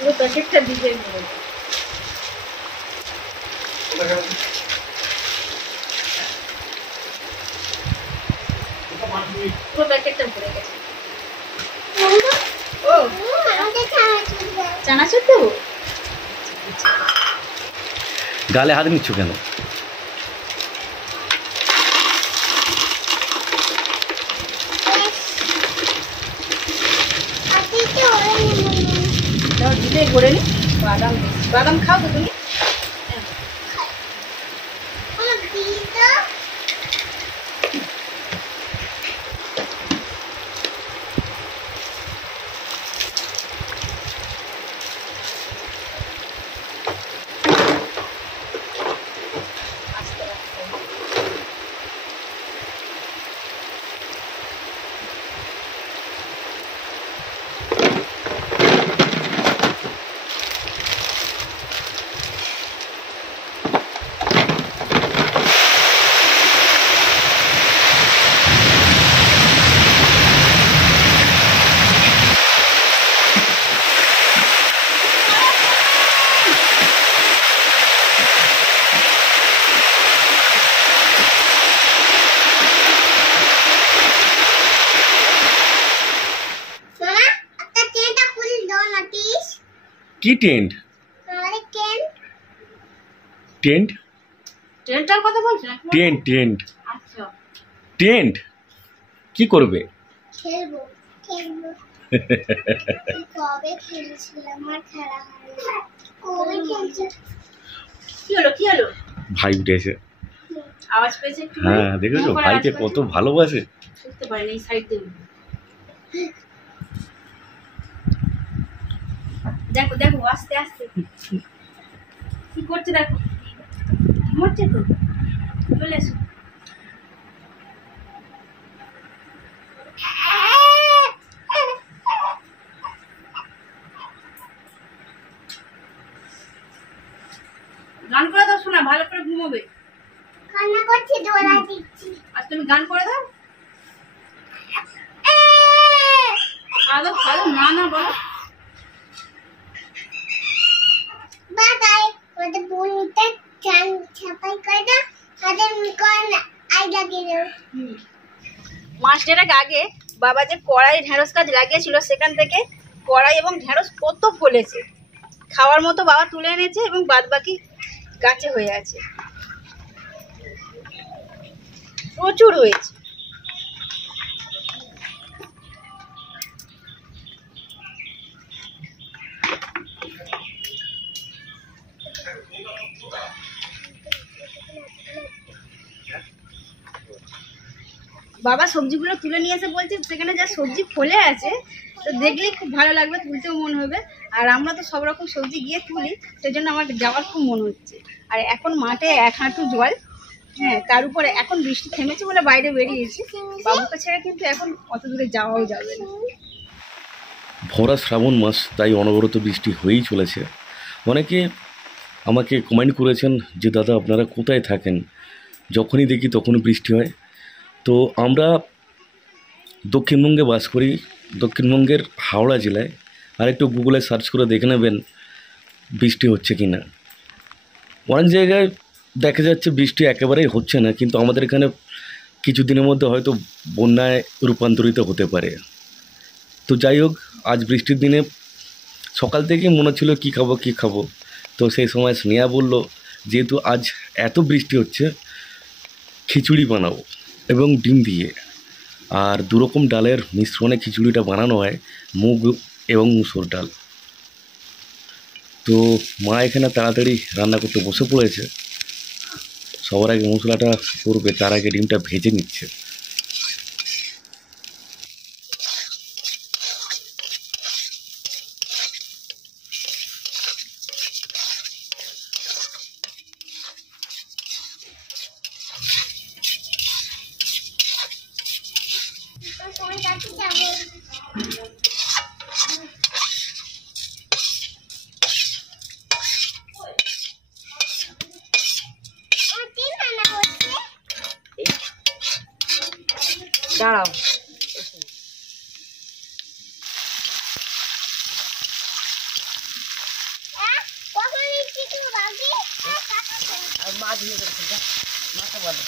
পুরো প্যাকেটটা ডিজাইন করে পুরো প্যাকেটটা ভরে গেছে। ও চানাচুর দেবো। গালে হাত নিচ্ছ কেন? দুধে করে নি। বাদাম বাদাম খাও তো তুমি? কি টেন্ট? টেন্ট? টেন্টটার কথা বলছেন? Tent tent. আচ্ছা টেন্ট কি করবে? খেলবো খেলবো। কবে খেলছিলাম আর খেলা হয়নি। কবে খেলছি? কি হলো কি হলো? ভাই উঠেছে। আওয়াজ পেয়েছে একটু? হ্যাঁ দেখেছো ভাইকে কত ভালোবাসে। বুঝতে পারিনি এই সাইড দিয়ে। দেখো দেখো আস্তে আস্তে কি করছে দেখো। মরছে তো। চলে এসো। গান করে দাও শোনা, ভালো করে ঘুমোবে। কান্না করছে, দোলা দিচ্ছি। আর তুমি গান করে দাও। খাও খাও, না না বলো। বাবাই ওদের বোনটা গান ছাপাই করে দাও, তাদের মুখন আই লাগিয়ে দাও। মাস দেড়েক আগে বাবা যে কড়াই ঢেঁড়স গাছ লাগিয়েছিল, সেখান থেকে কড়াই এবং ঢেঁড়স কত ফলেছে। খাওয়ার মতো বাবা তুলে এনেছে এবং বাদ বাকি গাছে হয়ে আছে, প্রচুর হয়েছে। বাবা সবজিগুলো তুলে নিয়ে এসে বলছে সেখানে যা সবজি ফলে আছে, তো দেখলেই খুব ভালো লাগবে, তুলতেও মন হবে। আর আমরা তো সব রকম সবজি গিয়ে তুলি, সেই জন্য আমার যাওয়ার খুব মন হচ্ছে। আর এখন মাঠে 1 হাঁটু জল, হ্যাঁ, তার উপরে এখন বৃষ্টি থেমেছে বলে বাইরে বেরিয়েছি। বাবুকে ছেড়ে কিন্তু এখন অত দূরে যাওয়াও যাবে না। ভরা শ্রাবণ মাস, তাই অনবরত বৃষ্টি হয়েই চলেছে। অনেকে আমাকে কমেন্ট করেছেন যে দাদা আপনারা কোথায় থাকেন, যখনই দেখি তখনই বৃষ্টি হয়। তো আমরা দক্ষিণবঙ্গে বাস করি, দক্ষিণবঙ্গের হাওড়া জেলায়। আর একটু গুগলে সার্চ করে দেখে নেবেন বৃষ্টি হচ্ছে কি না। অনেক জায়গায় দেখা যাচ্ছে বৃষ্টি একেবারেই হচ্ছে না, কিন্তু আমাদের এখানে কিছুদিনের মধ্যে হয়তো বন্যায় রূপান্তরিত হতে পারে। তো যাই হোক, আজ বৃষ্টির দিনে সকাল থেকে মনে হচ্ছিল কী খাবো। তো সেই সময় স্নেহা বলল যেহেতু আজ এত বৃষ্টি হচ্ছে, খিচুড়ি বানাবো এবং ডিম দিয়ে। আর দুরকম ডালের মিশ্রণে খিচুড়িটা বানানো হয়, মুগ এবং মুসুর ডাল। তো মা এখানে তাড়াতাড়ি রান্না করতে বসে পড়েছে। সবার আগে মশলাটা করবে, তার আগে ডিমটা ভেজে নিচ্ছে। দাঁড়াও, ধুয়ে করেছে, যা মাকে বলো।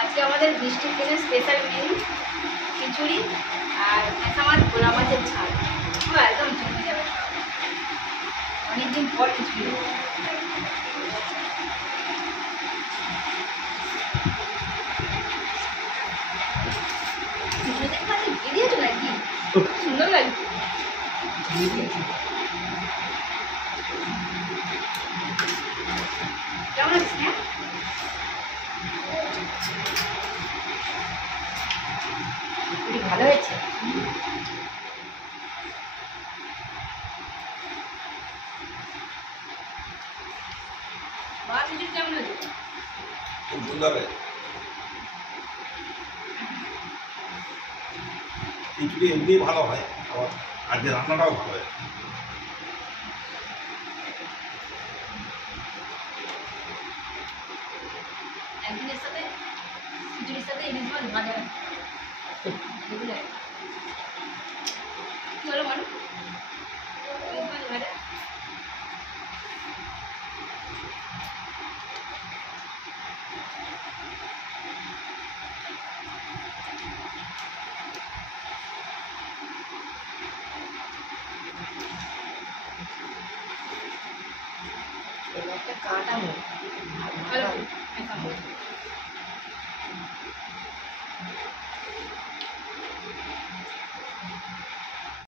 আজকে আমাদের বৃষ্টির দিনের স্পেশাল মেনু খিচুড়ি আর কাঁচা মাছ, ভোলা মাছের ঝাল। একদম জমে যাবে, অনেকদিন পর খিচুড়ি। বেরিয়েছো নাকি? সুন্দর লাগছে। কেমন লাগছে? ভালো হয়েছে। মা খিচুড়ি কেমন হয়েছে? খুব সুন্দর হয়েছে। খিচুড়ি এমনি ভালো হয়, আবার আজকে রান্নাটাও ভালো হয়েছে। একটা কাটাবো ভালো করে মেশাবো।